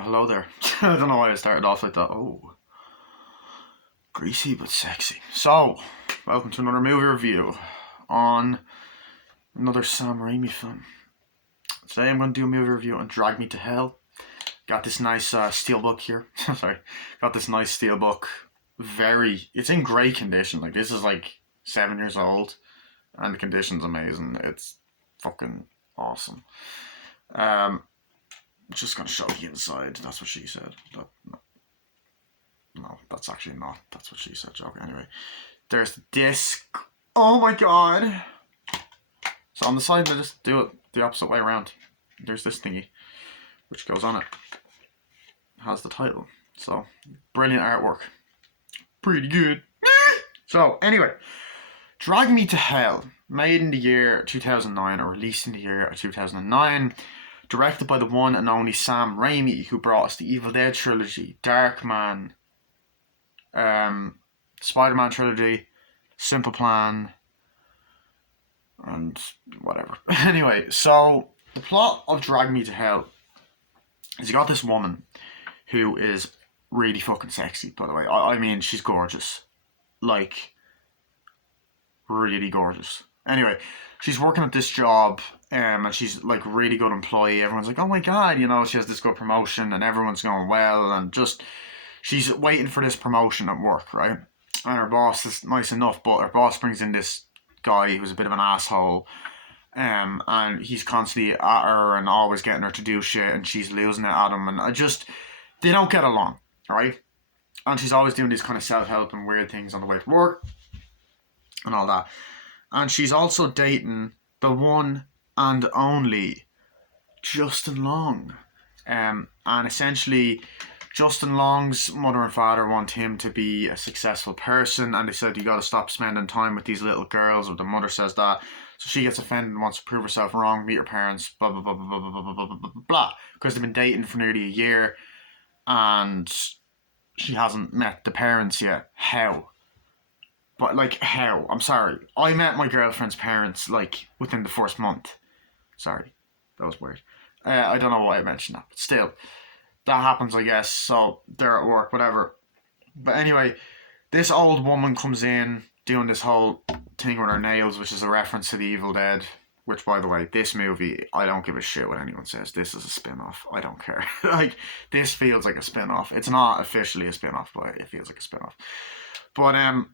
Well, hello there. I don't know why I started off like that. Oh, greasy but sexy. So, welcome to another movie review on another Sam Raimi film. Today I'm going to do a movie review on Drag Me to Hell. Got this nice steelbook here. Sorry. Got this nice steelbook. It's in great condition. Like, this is like 7 years old and the condition's amazing. It's fucking awesome. Just gonna show the inside. That's what she said. No, that's actually not. That's what she said. Joke. Anyway, there's the disc. Oh my god. So on the side, I just do it the opposite way around. There's this thingy, which goes on it. Has the title. So brilliant artwork. Pretty good. So anyway, Drag Me to Hell, made in the year 2009 or released in the year 2009. Directed by the one and only Sam Raimi, who brought us the Evil Dead trilogy, Darkman, Spider-Man trilogy, Simple Plan, and whatever. Anyway, so the plot of Drag Me to Hell is you got this woman who is really fucking sexy, by the way. I mean, she's gorgeous. Like, really gorgeous. Anyway, she's working at this job, and she's like really good employee. Everyone's like, oh my god, you know, she has this good promotion and everyone's going well, and just she's waiting for this promotion at work, right? And her boss is nice enough, but her boss brings in this guy who's a bit of an asshole, and he's constantly at her and always getting her to do shit, and she's losing it at him, and they don't get along, right? And she's always doing these kind of self-help and weird things on the way to work and all that. And she's also dating the one and only Justin Long. And essentially, Justin Long's mother and father want him to be a successful person, and they said, you gotta stop spending time with these little girls, or the mother says that. So she gets offended and wants to prove herself wrong, meet her parents, blah, blah, blah, blah, blah, blah, blah, blah, blah, blah, blah. Because they've been dating for nearly a year, and she hasn't met the parents yet. How? But, like, how? I'm sorry. I met my girlfriend's parents, like, within the first month. Sorry. That was weird. I don't know why I mentioned that. But still, that happens, I guess. So, they're at work, whatever. But anyway, this old woman comes in doing this whole thing with her nails, which is a reference to The Evil Dead. Which, by the way, this movie, I don't give a shit what anyone says. This is a spin-off. I don't care. Like, this feels like a spin-off. It's not officially a spin-off, but it feels like a spin-off. But,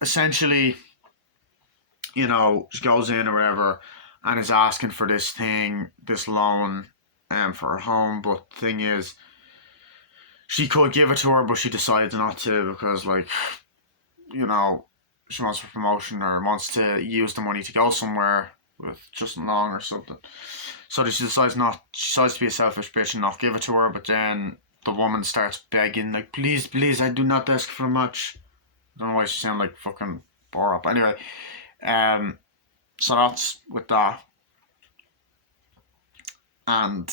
essentially, you know, she goes in or whatever and is asking for this thing, this loan for her home. But the thing is, she could give it to her, but she decides not to because, like, you know, she wants a promotion or wants to use the money to go somewhere with Justin Long or something. So she decides to be a selfish bitch and not give it to her. But then the woman starts begging, like, please, please, I do not ask for much. I don't know why she sounded like fucking Borat. Anyway, so that's with that. And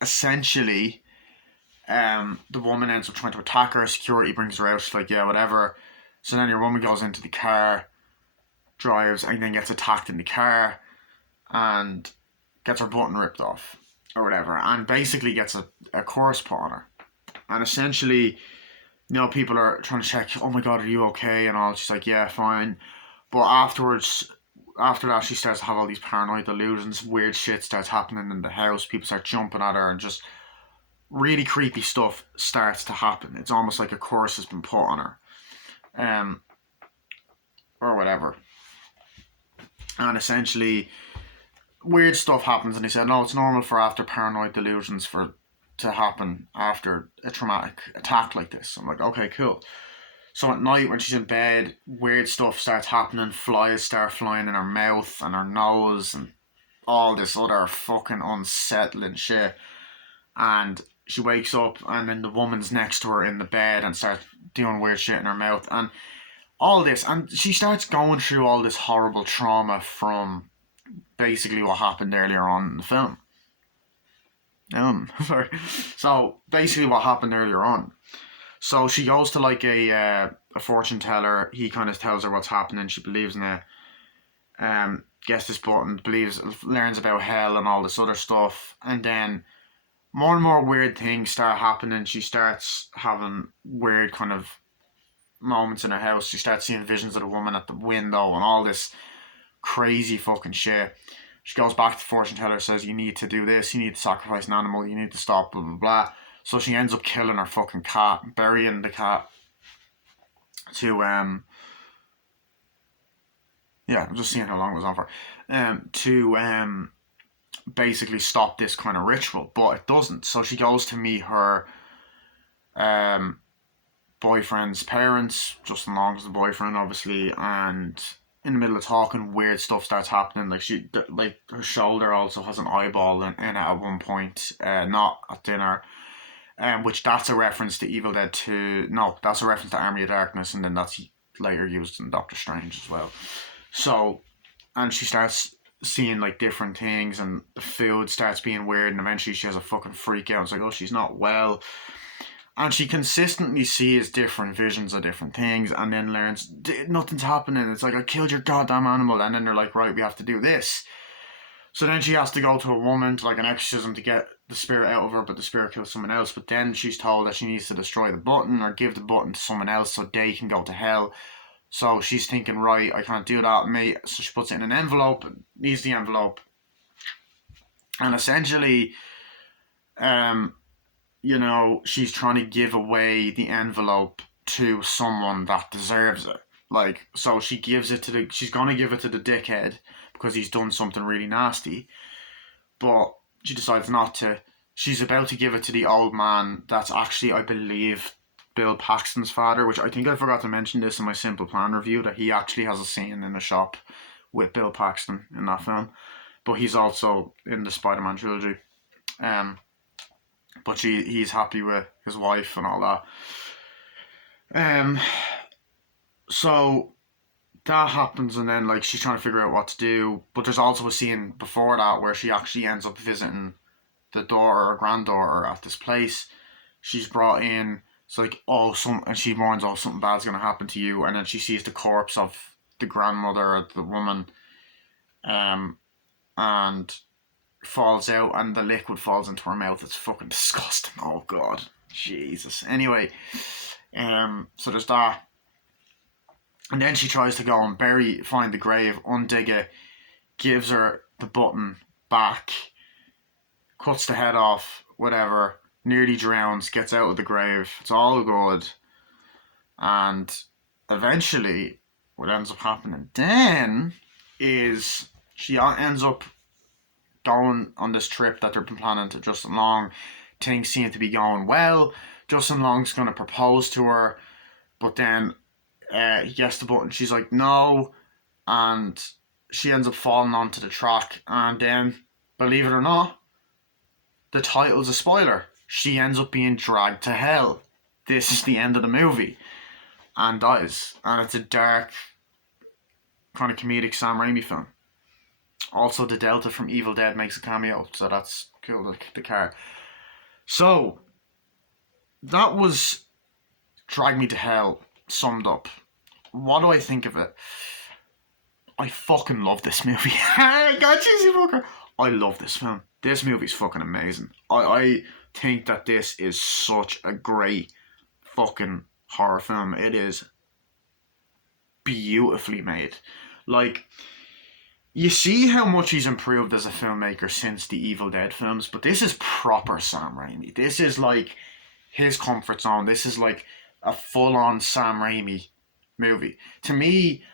essentially, the woman ends up trying to attack her. Security brings her out. She's like, yeah, whatever. So then your woman goes into the car, drives, and then gets attacked in the car, and gets her button ripped off, or whatever. And basically gets a curse put on her. And essentially, you know, people are trying to check, oh my god, are you okay? And all. She's like, yeah, fine. But after that, she starts to have all these paranoid delusions. Weird shit starts happening in the house. People start jumping at her, and just really creepy stuff starts to happen. It's almost like a curse has been put on her. Or whatever. And essentially, weird stuff happens, and they said, no, it's normal for after paranoid delusions to happen after a traumatic attack like this. I'm like, okay, cool. So at night when she's in bed, weird stuff starts happening. Flies start flying in her mouth and her nose and all this other fucking unsettling shit. And she wakes up, and then the woman's next to her in the bed and starts doing weird shit in her mouth and all this. And she starts going through all this horrible trauma from basically what happened earlier on in the film. Sorry. So basically what happened earlier on. So she goes to like a fortune teller. He kind of tells her what's happening. She believes in it. Gets this button, learns about hell and all this other stuff. And then more and more weird things start happening. She starts having weird kind of moments in her house. She starts seeing visions of the woman at the window and all this crazy fucking shit. She goes back to the fortune teller, says, you need to do this, you need to sacrifice an animal, you need to stop, blah, blah, blah. So she ends up killing her fucking cat, burying the cat to, yeah, I'm just seeing how long it was on for, to basically stop this kind of ritual, but it doesn't. So she goes to meet her um, boyfriend's parents, Justin Long's the boyfriend, obviously, and in the middle of talking, weird stuff starts happening. Like her shoulder also has an eyeball in it at one point, not at dinner. Which that's a reference to Evil Dead 2. No, that's a reference to Army of Darkness, and then that's later used in Doctor Strange as well. So, and she starts seeing like different things, and the food starts being weird, and eventually she has a fucking freak out. It's like, oh, she's not well. And she consistently sees different visions of different things, and then learns nothing's happening. It's like, I killed your goddamn animal, and then they're like, right, we have to do this. So then she has to go to a woman to like an exorcism to get the spirit out of her, but the spirit kills someone else. But then she's told that she needs to destroy the button or give the button to someone else so they can go to hell. So she's thinking, right, I can't do that, mate. So she puts it in an envelope, needs the envelope. And essentially, you know, she's trying to give away the envelope to someone that deserves it. Like, so she gives it to she's gonna give it to the dickhead because he's done something really nasty. But she decides not to. She's about to give it to the old man that's actually, I believe, Bill Paxton's father, which I think I forgot to mention this in my Simple Plan review, that he actually has a scene in the shop with Bill Paxton in that film. But he's also in the Spider-Man trilogy. But he's happy with his wife and all that. So that happens, and then like she's trying to figure out what to do. But there's also a scene before that where she actually ends up visiting the daughter or granddaughter at this place. She's brought in. It's like, and she warns, oh, something bad's gonna happen to you, and then she sees the corpse of the grandmother, the woman, and falls out, and the liquid falls into her mouth. It's fucking disgusting. Oh god, Jesus. Anyway, so there's that, and then she tries to go and find the grave, undig it, gives her the button back, cuts the head off, whatever, nearly drowns, gets out of the grave. It's all good, and eventually, what ends up happening then is she ends up going on this trip that they're planning to Justin Long. Things seem to be going well. Justin Long's going to propose to her, but then he gets the button. She's like, no, and she ends up falling onto the track. And then, believe it or not, the title's a spoiler. She ends up being dragged to hell. This is the end of the movie, and dies. And it's a dark, kind of comedic Sam Raimi film. Also, the Delta from Evil Dead makes a cameo, so that's cool, the car. So, that was Drag Me to Hell, summed up. What do I think of it? I fucking love this movie. God, cheesy fucker. I love this film. This movie's fucking amazing. I think that this is such a great fucking horror film. It is beautifully made. Like, you see how much he's improved as a filmmaker since the Evil Dead films, but this is proper Sam Raimi. This is like his comfort zone. This is like a full-on Sam Raimi movie. To me,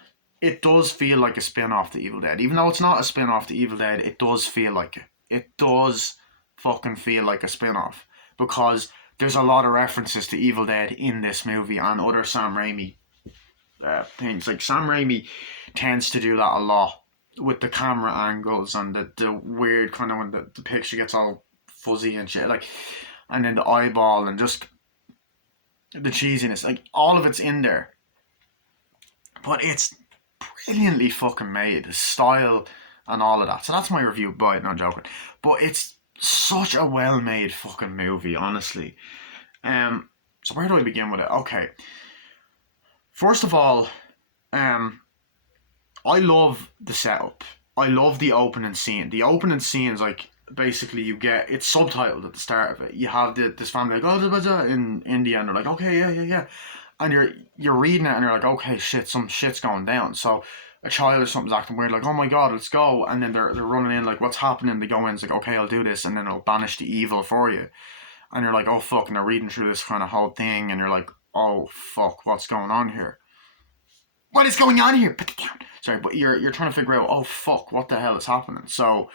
it does feel like a spin-off to Evil Dead. Even though it's not a spin-off to Evil Dead, it does feel like it. It does fucking feel like a spin-off. Because there's a lot of references to Evil Dead in this movie and other Sam Raimi things. Like, Sam Raimi tends to do that a lot with the camera angles and the weird kind of when the picture gets all fuzzy and shit, like, and then the eyeball and just the cheesiness, like, all of it's in there, but it's brilliantly fucking made, the style and all of that. So that's my review, boy, not joking, but it's such a well made fucking movie, honestly. So where do I begin with it? Okay, first of all, I love the setup. I love the opening scene. The opening scene is like basically you get it's subtitled at the start of it. You have this family like in India, and they're like, okay, yeah, yeah, yeah, and you're reading it, and you're like, okay, shit, some shit's going down. So a child or something's acting weird, like, oh my god, let's go, and then they're running in, like, what's happening? They go in, it's like, okay, I'll do this, and then it'll banish the evil for you, and you're like, oh fuck, and they're reading through this kind of whole thing, and you're like, oh fuck, what's going on here? What is going on here? Put it down. Sorry, but you're trying to figure out, oh fuck, what the hell is happening? So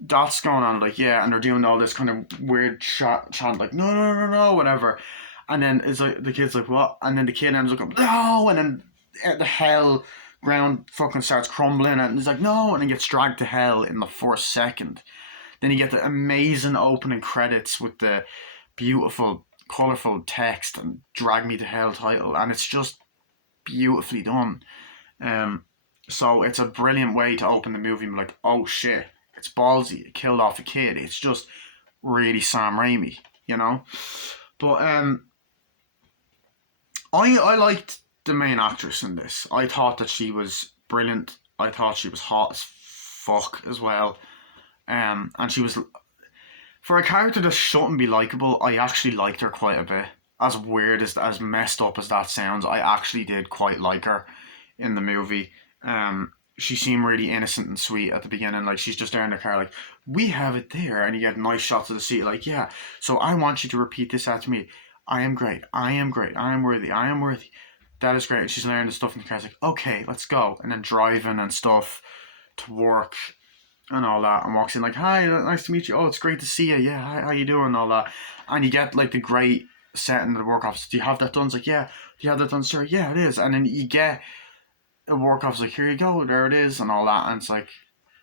that's going on, like, yeah, and they're doing all this kind of weird chant, like, no, no, no, no, whatever. And then it's like, the kid's like, what? And then the kid ends up going, no, and then the hell ground fucking starts crumbling, and he's like, no, and then gets dragged to hell in the first second. Then you get the amazing opening credits with the beautiful, colourful text and Drag Me to Hell title, and it's just beautifully done. So it's a brilliant way to open the movie and be like, oh shit, it's ballsy, it killed off a kid. It's just really Sam Raimi, you know? But I liked the main actress in this. I thought that she was brilliant. I thought she was hot as fuck as well. And she was, for a character that shouldn't be likable, I actually liked her quite a bit. As weird as messed up as that sounds, I actually did quite like her in the movie. She seemed really innocent and sweet at the beginning. Like, she's just there in the car, like, we have it there, and you get nice shots of the seat, like, yeah. So I want you to repeat this after me. I am great. I am great. I am worthy. I am worthy. That is great. And she's learning the stuff in the car. It's like, okay, let's go. And then driving and stuff to work and all that, and walks in like, hi, nice to meet you. Oh, it's great to see you. Yeah, hi, how you doing? And all that. And you get like the great setting of the work office. Do you have that done? It's like, yeah. Do you have that done, sir? Yeah, it is. And then you get a work office like, here you go, there it is, and all that. And it's like,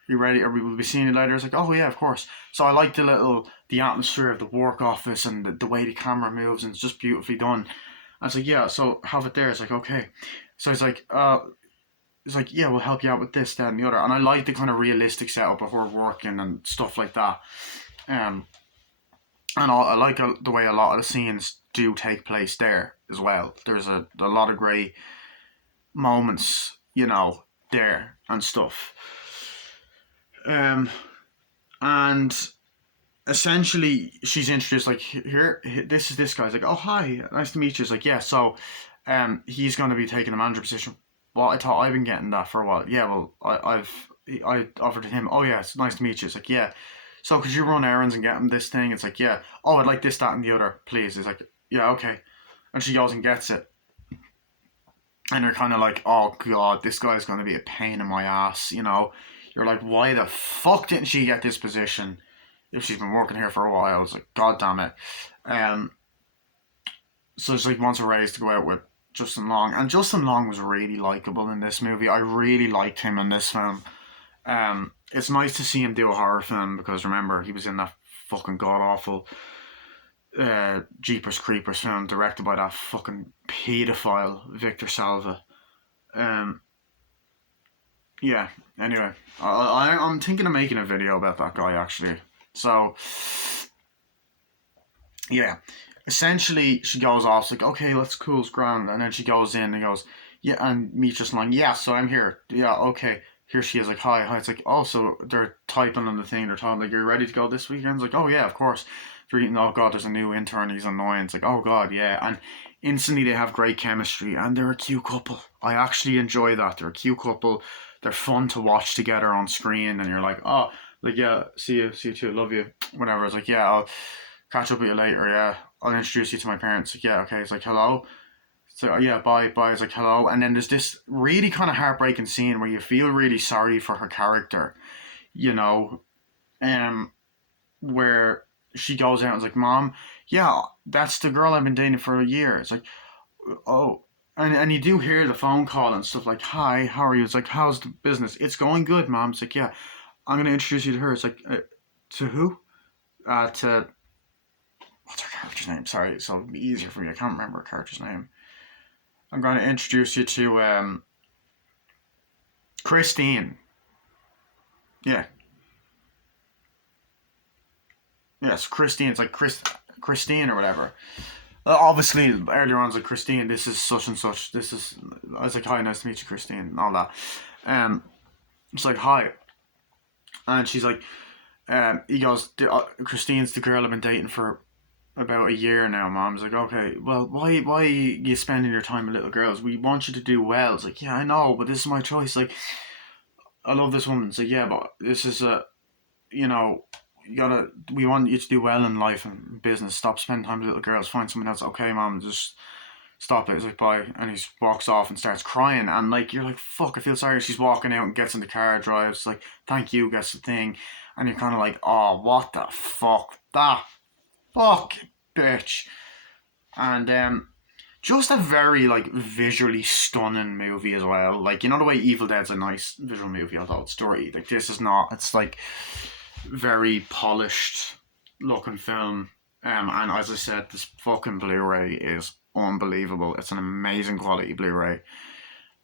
you ready? Or we will be seeing you later. It's like, oh yeah, of course. So I like the atmosphere of the work office, and the way the camera moves, and it's just beautifully done. I was like, yeah, so have it there. It's like, okay. So it's like, yeah, we'll help you out with this, that, and the other. And I like the kind of realistic setup of her working and stuff like that. And I like the way a lot of the scenes do take place there as well. There's a lot of great moments, you know, there and stuff. And essentially she's introduced like, here, this is this guy. It's like, oh hi, nice to meet you. It's like, yeah, so he's going to be taking the manager position. Well, I thought I've been getting that for a while. Yeah, well, I offered to him, oh yeah, it's nice to meet you. It's like, yeah, so could you run errands and get him this thing? It's like, yeah, oh, I'd like this, that, and the other, please. It's like, yeah, okay. And she goes and gets it, and you're kind of like, oh god, this guy's going to be a pain in my ass, you know. You're like, why the fuck didn't she get this position if she's been working here for a while? It's like, god damn it. So she like wants a raise to go out with Justin Long, and Justin Long was really likable in this movie. I really liked him in this film. It's nice to see him do a horror film, because remember, he was in that fucking god awful Jeepers Creepers film directed by that fucking paedophile Victor Salva. Yeah, anyway, I'm thinking of making a video about that guy actually. So, yeah, essentially she goes off, like, okay, let's cool, it's grand. And then she goes in and goes, yeah, and meets just like, yeah, so I'm here. Yeah, okay. Here she is, like, hi, hi. It's like, oh, so they're typing on the thing, they're talking, like, you're ready to go this weekend? It's like, oh, yeah, of course. They're eating, oh, God, there's a new intern, he's annoying. It's like, oh, God, yeah. And instantly they have great chemistry, and they're a cute couple. I actually enjoy that. They're a cute couple. They're fun to watch together on screen, and you're like, oh, like, yeah, see you too, love you, whatever. It's like, yeah, I'll catch up with you later, yeah. I'll introduce you to my parents. Like, yeah, okay. It's like, hello. So yeah, bye. It's like, hello. And then there's this really kind of heartbreaking scene where you feel really sorry for her character, you know, where she goes out and is like, Mom, yeah, that's the girl I've been dating for a year. It's like, oh, and you do hear the phone call and stuff like, hi, how are you? It's like, how's the business? It's going good, Mom. It's like, yeah, I'm gonna introduce you to her. It's like, to who? To what's her character's name? Sorry, so it'll be easier for me. I can't remember her character's name. I'm going to introduce you to Christine. Yeah. Yes, Christine. It's like Christine or whatever. Obviously, earlier on, it's like, Christine, this is such and such. This is. I was like, hi, nice to meet you, Christine, and all that. It's like, hi. And she's like, he goes, Christine's the girl I've been dating for about a year now. Mom's like, okay, well, why are you spending your time with little girls? We want you to do well. It's like, yeah, I know, but this is my choice. Like, I love this woman. It's like, yeah, but this is you know, we want you to do well in life and business. Stop spending time with little girls. Find someone else. Okay, mom, just stop it. It's like, bye. And he walks off and starts crying. And like, you're like, fuck, I feel sorry. She's walking out and gets in the car, drives, like, thank you, gets the thing. And you're kind of like, oh, what the fuck? That fuck, bitch. And just a very like visually stunning movie as well. Like, you know the way Evil Dead's a nice visual movie, although it's dirty. Like, this is not. It's like very polished looking film. And as I said, this fucking Blu-ray is unbelievable. It's an amazing quality Blu-ray.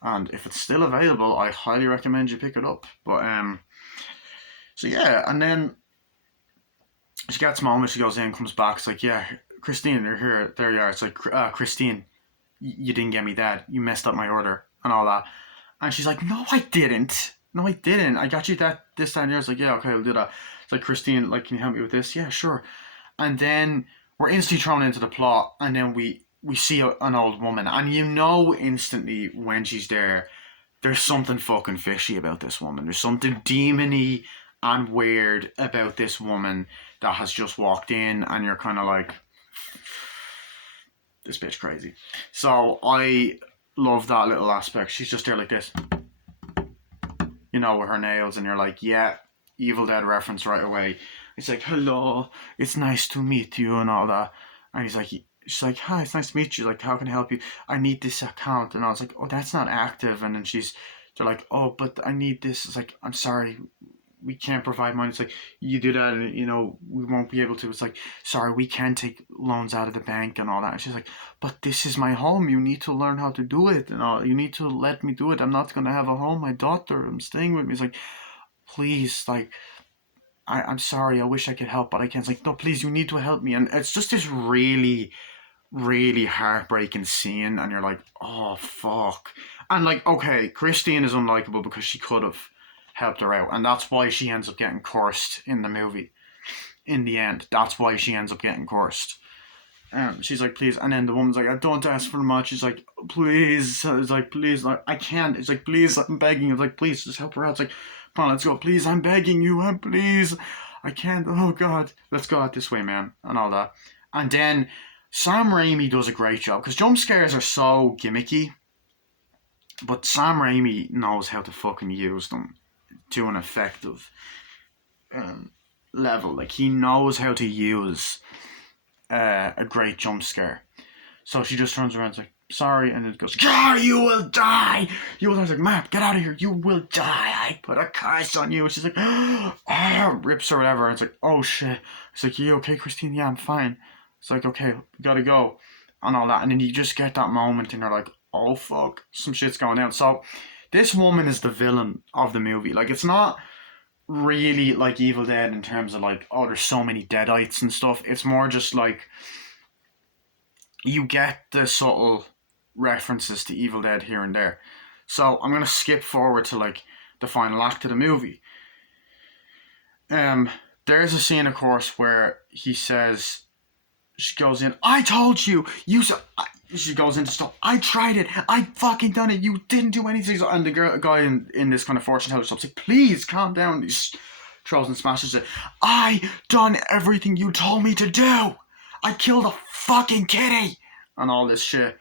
And if it's still available, I highly recommend you pick it up. But so yeah, and then she gets mom, she goes in, comes back. It's like, yeah, Christine, you're here. There you are. It's like, Christine, you didn't get me that. You messed up my order and all that. And she's like, no, I didn't. No, I didn't. I got you that this time. It's like, yeah, okay, I'll do that. It's like, Christine, like, can you help me with this? Yeah, sure. And then we're instantly thrown into the plot, and then we see an old woman, and you know instantly when she's there, there's something fucking fishy about this woman. There's something demony and weird about this woman that has just walked in, and you're kind of like, this bitch crazy. So I love that little aspect. She's just there like this, you know, with her nails, and you're like, yeah, Evil Dead reference right away. It's like, hello, it's nice to meet you and all that. And she's like, hi, it's nice to meet you. Like, how can I help you? I need this account. And I was like, oh, that's not active. And then they're like, oh, but I need this. It's like, I'm sorry, we can't provide money. It's like, you do that and, you know, we won't be able to. It's like, sorry, we can't take loans out of the bank and all that. And she's like, but this is my home. You need to learn how to do it. And all. You need to let me do it. I'm not going to have a home. My daughter, I'm staying with me. It's like, please, like, I'm sorry, I wish I could help, but I can't. It's like, no, please, you need to help me. And it's just this really, really heartbreaking scene, and you're like, oh, fuck. And like, okay, Christine is unlikable because she could have helped her out, and that's why she ends up getting cursed in the movie. In the end, that's why she ends up getting cursed. She's like, please, and then the woman's like, I don't ask for much. She's like, please. It's like, please, like, I can't. It's like, please, I'm begging. It's like, please, just help her out. It's like, come on, let's go. Please, I'm begging you. Please. I can't. Oh, God. Let's go out this way, man. And all that. And then Sam Raimi does a great job. Because jump scares are so gimmicky. But Sam Raimi knows how to fucking use them to an effective level. Like, he knows how to use a great jump scare. So she just turns around and is like, sorry, and it goes, God, you will die. You will die. It's like, Matt, get out of here. You will die. I put a curse on you. And she's like, rips or whatever. And it's like, oh shit. It's like, you okay, Christine? Yeah, I'm fine. It's like, okay, we gotta go. And all that. And then you just get that moment and you're like, oh fuck, some shit's going down. So this woman is the villain of the movie. Like, it's not really like Evil Dead in terms of like, oh, there's so many deadites and stuff. It's more just like, you get the subtle references to Evil Dead here and there. So I'm gonna skip forward to like the final act of the movie. There's a scene, of course, where he says, she goes in, I told you, she goes into stuff, I tried it, I fucking done it, you didn't do anything. And the guy in this kind of fortune teller stuff's like, please calm down. He throws and smashes it. I done everything you told me to do. I killed a fucking kitty. And all this shit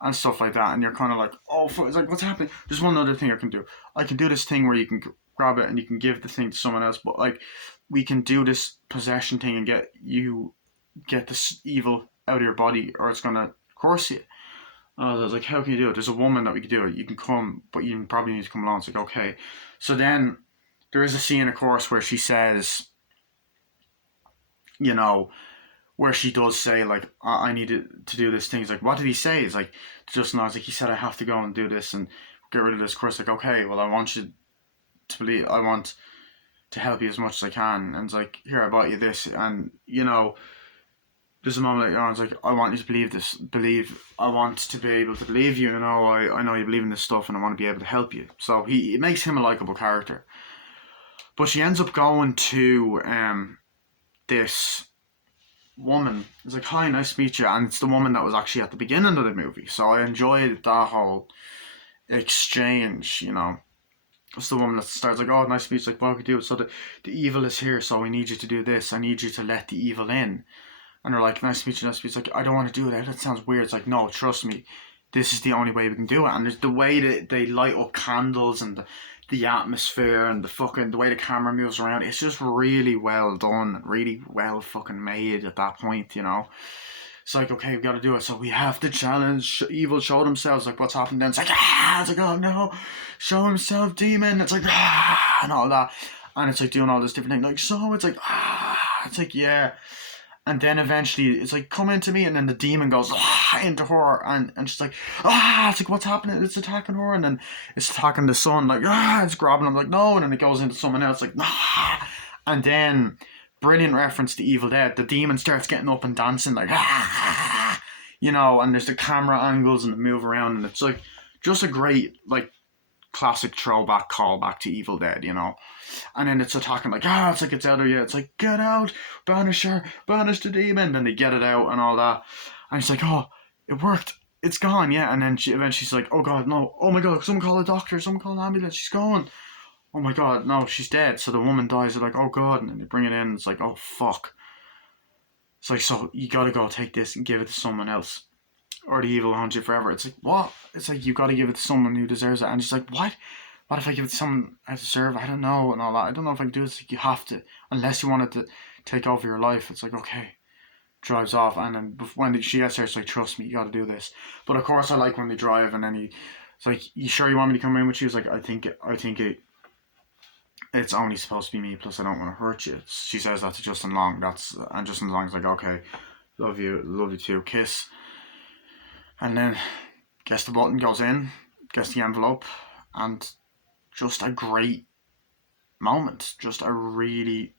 and stuff like that. And you're kind of like, oh, it's like, what's happening? There's one other thing I can do. I can do this thing where you can grab it and you can give the thing to someone else. But like, we can do this possession thing and get this evil out of your body, or it's gonna curse you. I was like, how can you do it? There's a woman that we could do it. You can come, but you probably need to come along. It's like, okay. So then there is a scene, of course, where she says, you know, where she does say, like, I need to do this thing. He's like, what did he say? He's like, just now, like, he said, I have to go and do this and get rid of this curse. Like, okay, well, I want you to believe, I want to help you as much as I can. And it's like, here, I bought you this. And, you know, there's a moment later on, it's like, I want you to believe this. I want to be able to believe you. You know, I know you believe in this stuff and I want to be able to help you. So it makes him a likable character. But she ends up going to this woman. It's like, hi, nice to meet you. And it's the woman that was actually at the beginning of the movie. So I enjoyed that whole exchange, you know. It's the woman that starts like, oh, nice to meet you. Like, what can we do? So the evil is here, so we need you to do this. I need you to let the evil in. And they're like, nice to meet you, nice to meet you. It's like, I don't want to do that. That sounds weird. It's like, no, trust me. This is the only way we can do it. And there's the way that they light up candles and the atmosphere and the way the camera moves around. It's just really well done, really well fucking made at that point, you know. It's like, okay, we gotta do it. So we have to challenge evil, show themselves. Like, what's happened then? It's like, ah! It's like, oh no, show himself, demon. It's like, ah! And all that. And it's like doing all this different thing. Like, so it's like, ah! It's like, yeah. And then eventually it's like, come into me. And then the demon goes, ah! Into her. And she's like, ah! It's like, what's happening? It's attacking her. And then it's attacking the son. Like, ah! It's grabbing him. Like, no. And then it goes into someone else. Like, ah! And then, brilliant reference to Evil Dead. The demon starts getting up and dancing like, ah, you know, and there's the camera angles and the move around, and it's like just a great like classic throwback callback to Evil Dead, you know. And then it's attacking like, it's like it's out of you. It's like, get out, banish her, banish the demon. Then they get it out and all that, and it's like, oh, it worked. It's gone, yeah. And then she's like, oh god, no, oh my god, someone call a doctor, someone call an ambulance. She's gone. Oh my god, no, she's dead. So the woman dies. They're like, oh god, and then they bring it in. It's like, oh fuck. It's like, so you gotta go take this and give it to someone else, or the evil will haunt you forever. It's like, what? It's like, you gotta give it to someone who deserves it. And she's like, what? What if I give it to someone I deserve? I don't know, and all that. I don't know if I can do this. Like, you have to, unless you want it to take over your life. It's like, okay. Drives off, and then when she gets there, it's like, trust me, you gotta do this. But of course, I like when they drive, and then it's like, you sure you want me to come in with you? It's like, I think it's only supposed to be me, plus I don't want to hurt you. She says that to Justin Long. And Justin Long's like, okay, love you too, kiss. And then guess the button goes in, guess the envelope, and just a great moment. Just a really,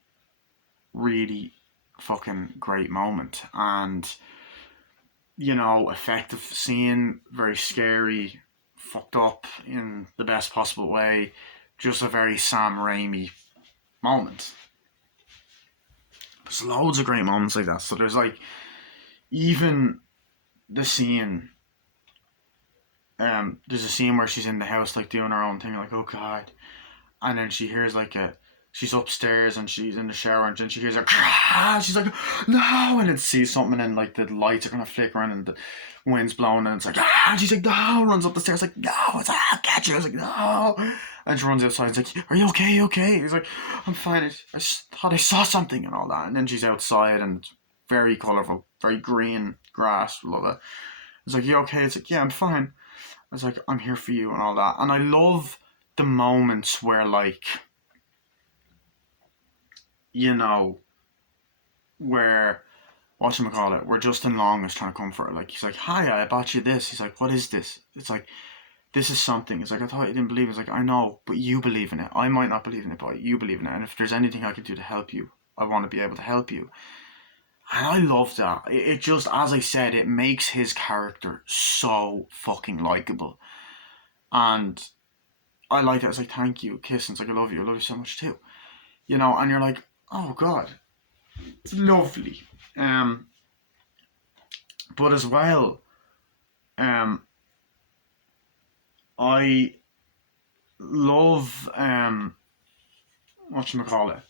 really fucking great moment. And, you know, effective scene, very scary, fucked up in the best possible way. Just a very Sam Raimi moment. There's loads of great moments like that. So there's like, even the scene, there's a scene where she's in the house like doing her own thing, like, oh god, and then she hears like she's upstairs and she's in the shower, and then she hears her, she's like, no, and then sees something, and like the lights are gonna flicker on and the wind's blowing, and it's like, and she's like, no, runs up the stairs like, no, it's I'll catch you. I was like, no, and she runs outside. It's like, are you okay? You okay? He's like, I'm fine. I just thought I saw something and all that. And then she's outside, and it's very colourful, very green grass. Love it. It's like, you okay? It's like, yeah, I'm fine. I was like, I'm here for you and all that. And I love the moments where, like, you know, where, whatchamacallit, where Justin Long is trying to comfort her. Like, he's like, hi, I bought you this. He's like, what is this? It's like, this is something. It's like, I thought you didn't believe it. It's like, I know, but you believe in it. I might not believe in it, but you believe in it. And if there's anything I can do to help you, I want to be able to help you. And I love that. It just, as I said, it makes his character so fucking likable. And I like it. It's like, thank you, kiss. And it's like, I love you so much too. You know, and you're like, oh god, it's lovely. But as well, I love whatchamacallit.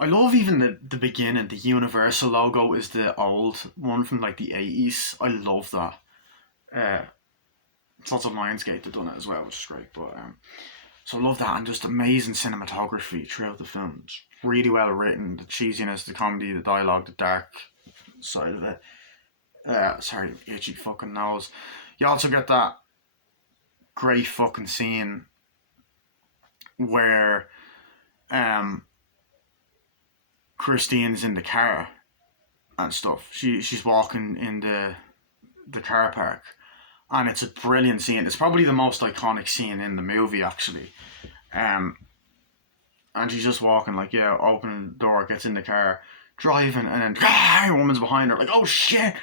I love even the beginning. The Universal logo is the old one from like the 80s. I love that. It's also Lionsgate that done it as well, which is great. But so I love that, and just amazing cinematography throughout the film. It's really well written. The cheesiness, the comedy, the dialogue, the dark side of it. Sorry, itchy fucking nose. You also get that great fucking scene where Christine's in the car and stuff. She's walking in the car park, and it's a brilliant scene. It's probably the most iconic scene in the movie, actually. And she's just walking, like, yeah, opening the door, gets in the car, driving, and then a woman's behind her, like, oh shit.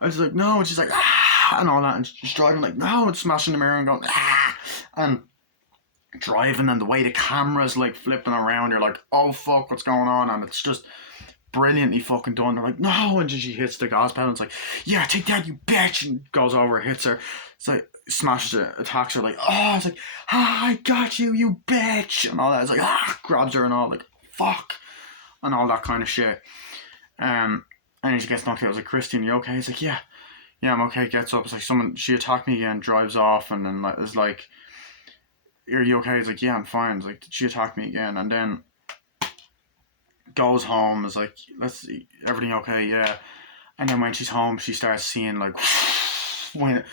I was like, no, and she's like, and all that, and she's driving like, no, and smashing the mirror and going, and driving, and the way the camera's like flipping around, you're like, oh fuck, what's going on? And it's just brilliantly fucking done. They're like, no, and then she hits the gas pedal and it's like, yeah, take that, you bitch, and goes over, hits her. It's like smashes her, attacks her, like, oh, it's like, ah, I got you, you bitch, and all that. It's like, ah, grabs her and all, like, fuck, and all that kind of shit. And then she gets knocked out. I was like, Christian, you okay? He's like, yeah, I'm okay. Gets up. It's like, she attacked me again, drives off, and then is like, are you okay? He's like, yeah, I'm fine. It's like, did she attack me again? And then goes home. Is like, let's see, everything okay? Yeah. And then when she's home, she starts seeing like wind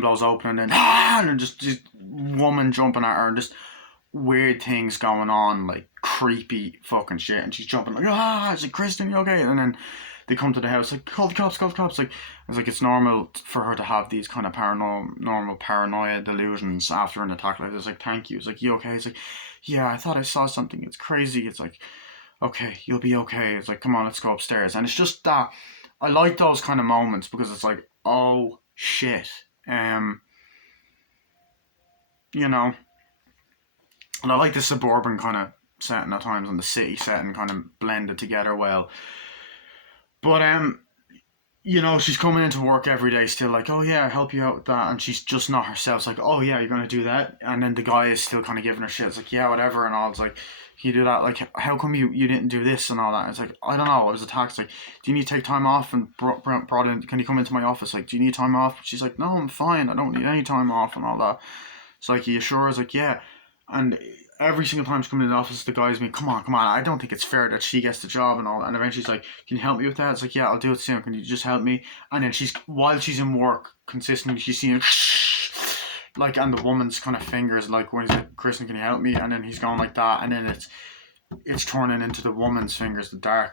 blows open, and then just woman jumping at her, and just weird things going on, like creepy fucking shit. And she's jumping like, it's like, Kristen, you okay? And then they come to the house, like, call the cops. Like, it's like, it's normal for her to have these kind of normal paranoia delusions after an attack like this. Like, thank you. It's like, you okay? It's like, yeah, I thought I saw something. It's crazy. It's like, okay, you'll be okay. It's like, come on, let's go upstairs. And it's just that I like those kind of moments because it's like, oh shit, you know. And I like the suburban kind of setting at times and the city setting kind of blended together well. But you know, she's coming into work every day still like, oh yeah, I'll help you out with that, and she's just not herself. It's like, oh yeah, you're gonna do that, and then the guy is still kind of giving her shit. It's like, yeah, whatever, and all. It's like, can you do that? Like, how come you didn't do this and all that? It's like, I don't know. I was attacked. It's like, do you need to take time off? And brought in, can you come into my office? Like, do you need time off? She's like, no, I'm fine. I don't need any time off and all that. It's like, are you sure? It's like, yeah. And every single time she comes in the office, the guy's me, come on, I don't think it's fair that she gets the job and all that. And eventually she's like, can you help me with that? It's like, yeah, I'll do it soon. Can you just help me? And then while she's in work, consistently, she's seeing like, and the woman's kind of fingers, like, when he's like, Kristen, can you help me? And then he's going like that, and then it's turning into the woman's fingers, the dark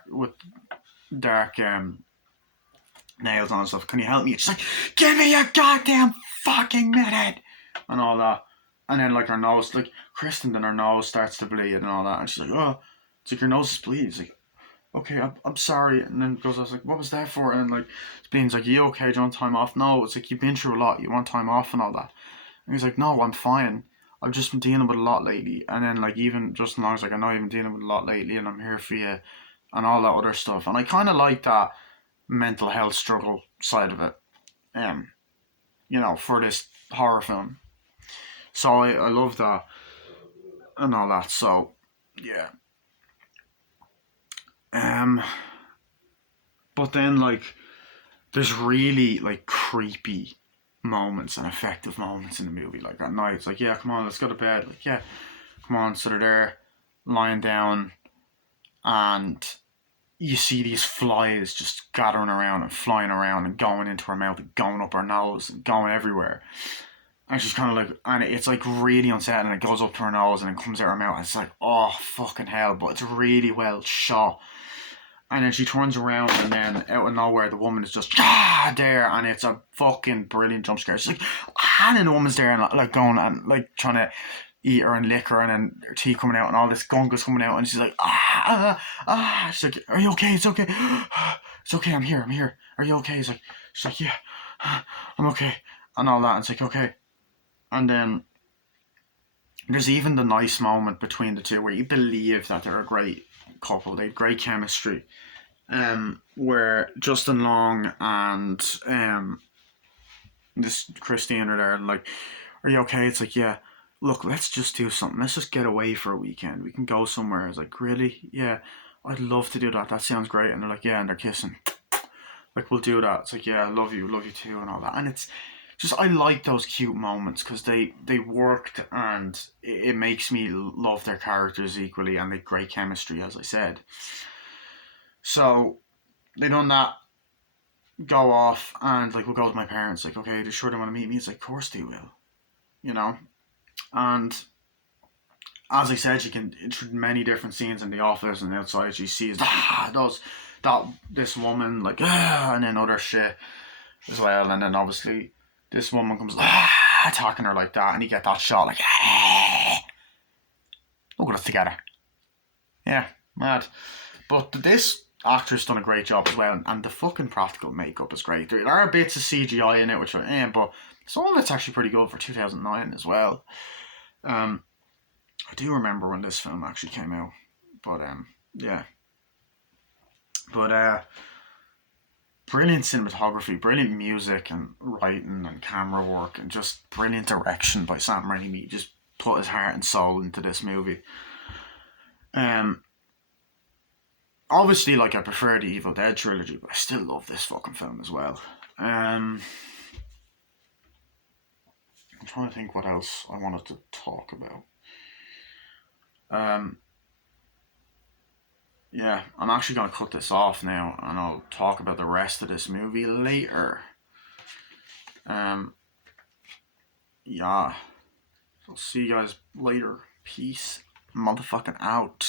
nails on and stuff. Can you help me? She's like, give me a goddamn fucking minute, and all that. And then like her nose, like Kristen, then her nose starts to bleed and all that, and she's like, oh, it's like your nose is bleeding. It's like, okay, I'm sorry. And then goes, I was like, what was that for? And like, it's Bean's like, you okay? Do you want time off? No, it's like, you've been through a lot. You want time off and all that. And he's like, no, I'm fine. I've just been dealing with a lot lately. And then like, even Justin Long's like, I know you've been dealing with a lot lately, and I'm here for you, and all that other stuff. And I kind of like that mental health struggle side of it, you know, for this horror film. So I love that and all that. So yeah. But then like, there's really like creepy moments and effective moments in the movie. Like at night, it's like, yeah, come on, let's go to bed. Like, yeah, come on. So they're there, lying down, and you see these flies just gathering around and flying around and going into her mouth and going up her nose and going everywhere. And she's kind of like, and it's like really unsettling. And it goes up to her nose and it comes out her mouth. And it's like, oh fucking hell! But it's really well shot. And then she turns around, and then out of nowhere, the woman is just there, and it's a fucking brilliant jump scare. She's like, and then the woman's there and like going and like trying to eat her and lick her, and then her teeth coming out, and all this gunk is coming out, and she's like, She's like, are you okay? It's okay. It's okay. I'm here. Are you okay? She's like, yeah, I'm okay, and all that. And it's like, okay. And then there's even the nice moment between the two where you believe that they're a great couple. They have great chemistry. Where Justin Long and this Christine are there, like, are you okay? It's like, yeah, look, let's just do something. Let's just get away for a weekend. We can go somewhere. I was like, really? Yeah, I'd love to do that. That sounds great. And they're like, yeah, and they're kissing. Like, we'll do that. It's like, yeah, I love you too, and all that. And it's just, I like those cute moments because they worked, and it makes me love their characters equally, and they have great chemistry, as I said. So they done that, go off, and like, we'll go with my parents. Like, okay, they sure they want to meet me? It's like, of course they will, you know. And as I said, you can, through many different scenes in the office and outside, she sees this woman like, and then other shit as well. And then obviously this woman comes attacking her like that, and you get that shot like, look at us together. Yeah, mad. But this actress done a great job as well, and the fucking practical makeup is great. There are bits of CGI in it, which are, but some of it's actually pretty good for 2009 as well. I do remember when this film actually came out, but yeah, but brilliant cinematography, brilliant music and writing and camera work, and just brilliant direction by Sam Raimi. He just put his heart and soul into this movie. Um, Obviously, like I prefer the Evil Dead trilogy, but I still love this fucking film as well. I'm trying to think what else I wanted to talk about. Um, yeah, I'm actually gonna cut this off now, and I'll talk about the rest of this movie later. Um, yeah, I'll see you guys later. Peace, motherfucking out.